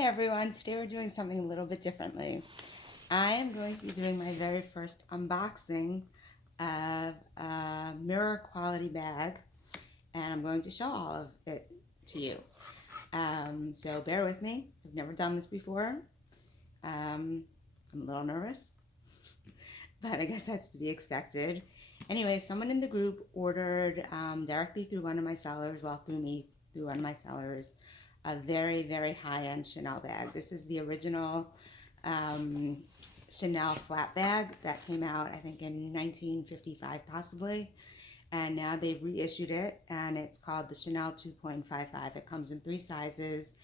Hi everyone, today we're doing something a little bit differently. I am going to be doing my very first unboxing of a mirror quality bag, and I'm going to show all of it to you. So bear with me, I've never done this before. I'm a little nervous, but I guess that's to be expected. Anyway, someone in the group ordered directly through one of my sellers, well, through one of my sellers, a very, very high-end Chanel bag. This is the original Chanel flat bag that came out, I think, in 1955 possibly. And now they've reissued it, and it's called the Chanel 2.55. It comes in 3 sizes.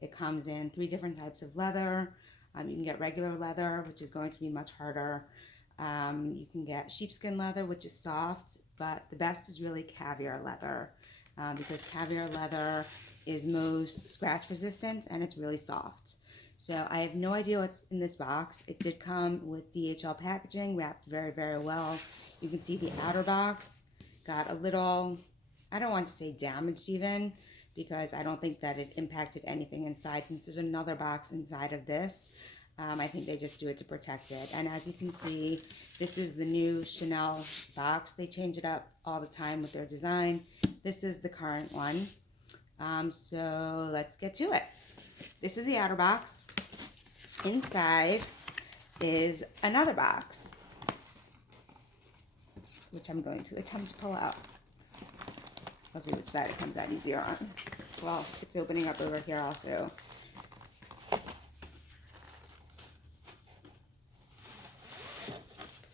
It comes in 3 different types of leather. You can get regular leather, which is going to be much harder. You can get sheepskin leather, which is soft, but the best is really caviar leather, because caviar leather is most scratch resistant and it's really soft. So I have no idea what's in this box. It did come with DHL packaging, wrapped very, very well. You can see the outer box got a little, I don't want to say damaged even, because I don't think that it impacted anything inside, since there's another box inside of this. I think they just do it to protect it. And as you can see, this is the new Chanel box. They change it up all the time with their design. This is the current one. So let's get to it. This is the outer box. Inside is another box, which I'm going to attempt to pull out. I'll see which side it comes out easier on. Well, it's opening up over here also.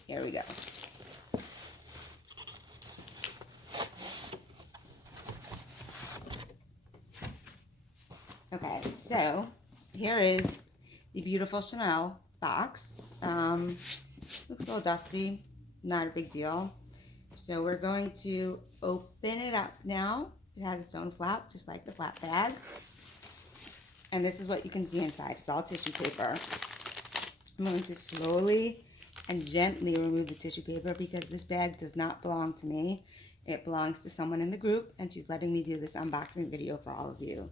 Here we go. Okay, so here is the beautiful Chanel box. Looks a little dusty, not a big deal. So we're going to open it up now. It has its own flap, just like the flap bag. And this is what you can see inside. It's all tissue paper. I'm going to slowly and gently remove the tissue paper, because this bag does not belong to me. It belongs to someone in the group, and she's letting me do this unboxing video for all of you.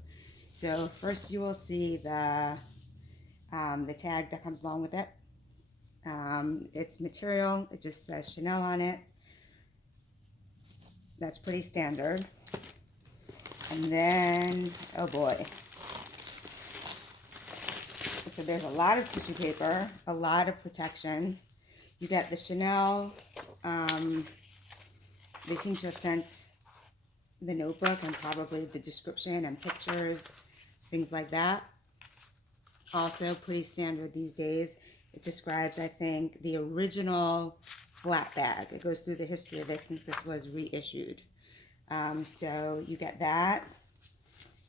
So first you will see the tag that comes along with it. It's material. It just says Chanel on it. That's pretty standard. And then, oh boy. So there's a lot of tissue paper, a lot of protection. You get the Chanel, they seem to have sent the notebook and probably the description and pictures, things like that. Also pretty standard these days. It describes, I think, the original flat bag. It goes through the history of it since this was reissued. So you get that.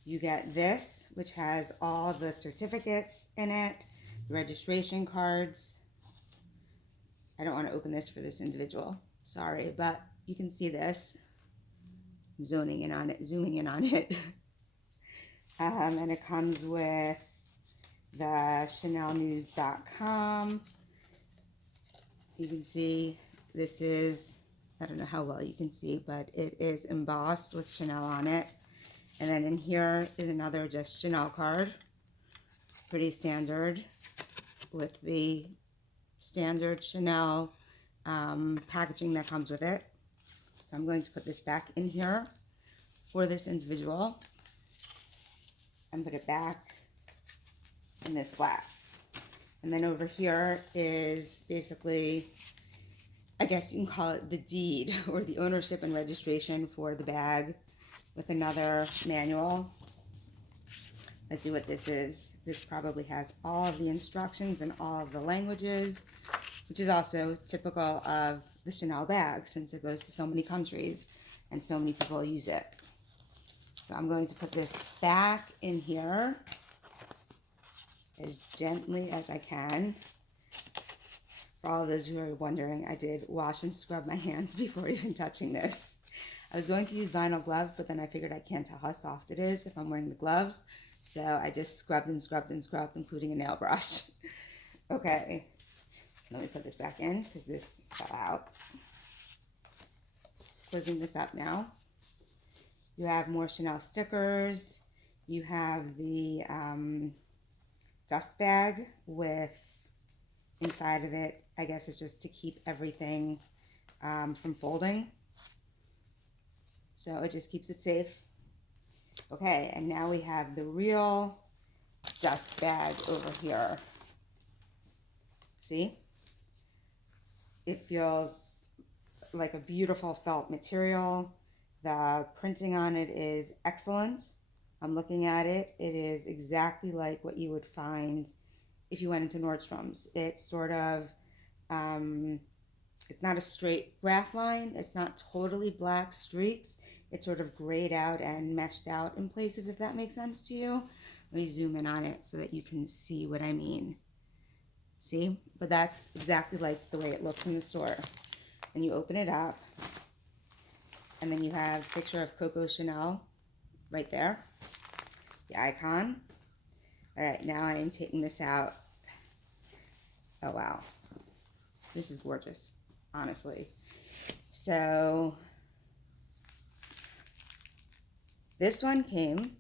You get this, which has all the certificates in it, the registration cards. I don't want to open this for this individual, sorry, but you can see this. I'm zooming in on it. And it comes with the chanelnews.com. You can see this is, I don't know how well you can see, but it is embossed with Chanel on it. And then in here is another just Chanel card, pretty standard, with the standard Chanel packaging that comes with it. So I'm going to put this back in here for this individual and put it back in this flap. And then over here is basically, I guess you can call it the deed or the ownership and registration for the bag, with another manual. Let's see what this is. This probably has all of the instructions and all of the languages, which is also typical of the Chanel bag, since it goes to so many countries and so many people use it. So I'm going to put this back in here as gently as I can. For all of those who are wondering, I did wash and scrub my hands before even touching this. I was going to use vinyl gloves, but then I figured I can't tell how soft it is if I'm wearing the gloves. So I just scrubbed and scrubbed and scrubbed, including a nail brush. Okay, let me put this back in because this fell out. Closing this up now. You have more Chanel stickers. You have the dust bag with inside of it, I guess it's just to keep everything from folding. So it just keeps it safe. Okay, and now we have the real dust bag over here. See? It feels like a beautiful felt material. The printing on it is excellent. I'm looking at it. It is exactly like what you would find if you went into Nordstrom's. It's sort of, it's not a straight graph line. It's not totally black streaks. It's sort of grayed out and meshed out in places, if that makes sense to you. Let me zoom in on it so that you can see what I mean. See? But that's exactly like the way it looks in the store. And you open it up, and then you have a picture of Coco Chanel right there, the icon. All right, now I am taking this out. Oh, wow. This is gorgeous, honestly. So this one came,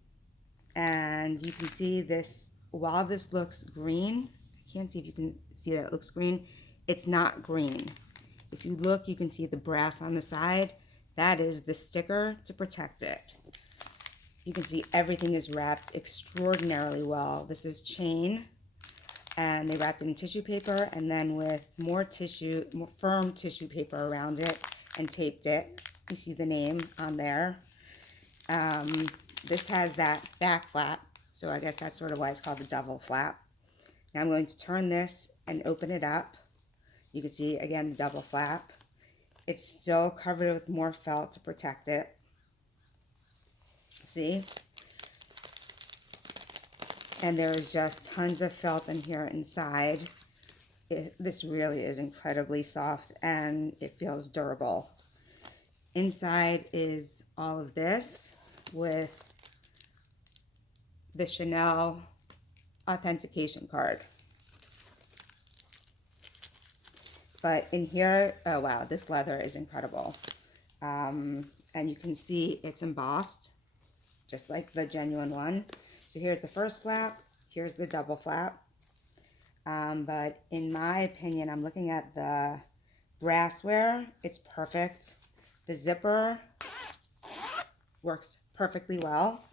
and you can see this, while this looks green, I can't see if you can see that it looks green, it's not green. If you look, you can see the brass on the side. That is the sticker to protect it. You can see everything is wrapped extraordinarily well. This is chain, and they wrapped it in tissue paper, and then with more tissue, more firm tissue paper around it, and taped it. You see the name on there. This has that back flap, so I guess that's sort of why it's called the double flap. Now I'm going to turn this and open it up. You can see, again, the double flap. It's still covered with more felt to protect it. See? And there's just tons of felt in here inside. This really is incredibly soft, and it feels durable. Inside is all of this with the Chanel authentication card. But in here, oh wow, this leather is incredible. And you can see it's embossed, just like the genuine one. So here's the first flap, here's the double flap. But in my opinion, I'm looking at the brassware, it's perfect. The zipper works perfectly well.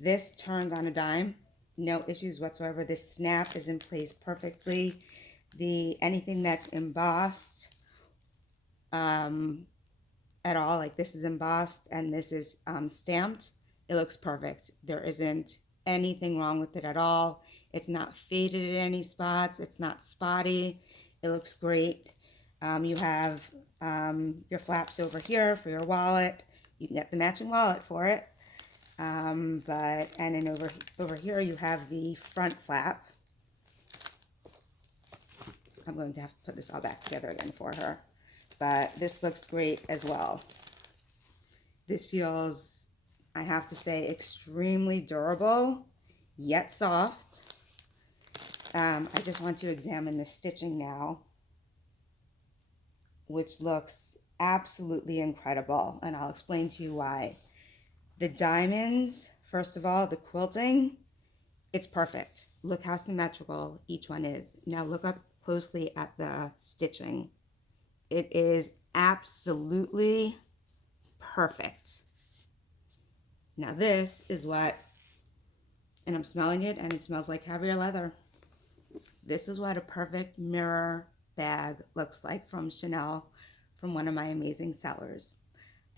This turned on a dime, no issues whatsoever. This snap is in place perfectly. Anything that's embossed at all, like this is embossed and this is stamped, it looks perfect. There isn't anything wrong with it at all. It's not faded at any spots. It's not spotty. It looks great. You have your flaps over here for your wallet. You can get the matching wallet for it. And then over here you have the front flap. I'm going to have to put this all back together again for her. But this looks great as well. This feels, I have to say, extremely durable, yet soft. I just want to examine the stitching now, which looks absolutely incredible, and I'll explain to you why. The diamonds, first of all, the quilting, it's perfect. Look how symmetrical each one is. Now look up closely at the stitching. It is absolutely perfect. Now this is what, and I'm smelling it, and it smells like caviar leather. This is what a perfect mirror bag looks like from Chanel, from one of my amazing sellers.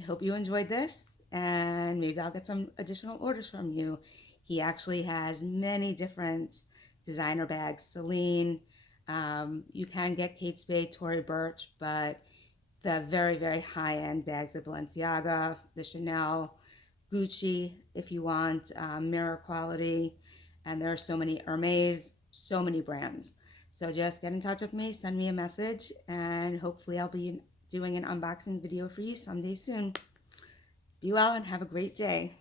I hope you enjoyed this, and maybe I'll get some additional orders from you. He actually has many different designer bags. Celine, you can get Kate Spade, Tory Burch, but the very, very high-end bags of Balenciaga, the Chanel, Gucci, if you want mirror quality, and there are so many Hermes, so many brands. So just get in touch with me, send me a message, and hopefully I'll be doing an unboxing video for you someday soon. Be well and have a great day.